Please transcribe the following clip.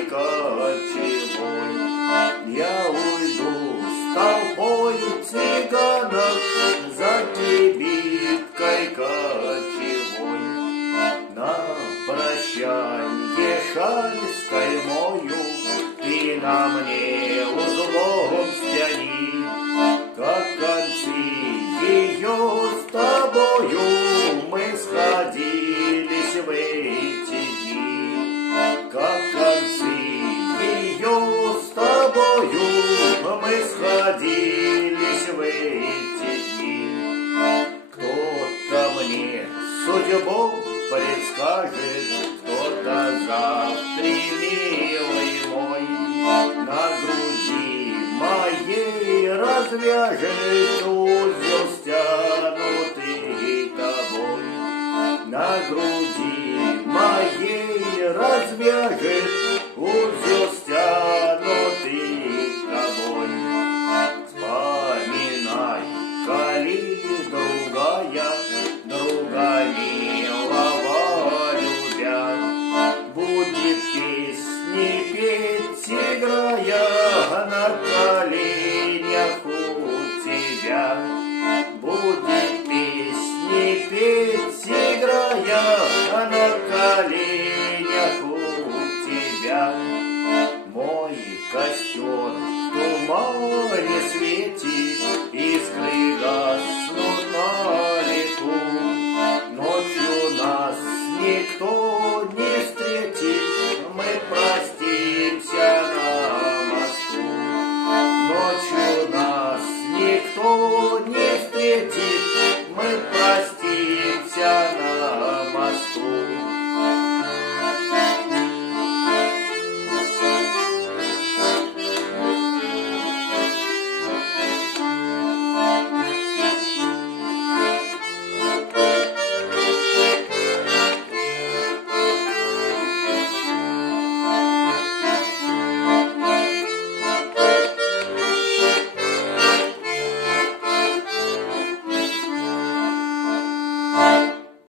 кочевой. Я уйду с толпою цыганок за кибиткой кочевой. На прощанье шальской мою ты на мне узлом стяни, как концы ее с тобою мы сходились в эти дни, как концы ее с тобою мы сходились в эти дни. Кто-то мне судьбу предскажет, кто-то завтра, милый мой, на груди моей развяжет узел, стянутый тобой. На груди моей развяжет узел, стянутый тобой. Вспоминай, коли друг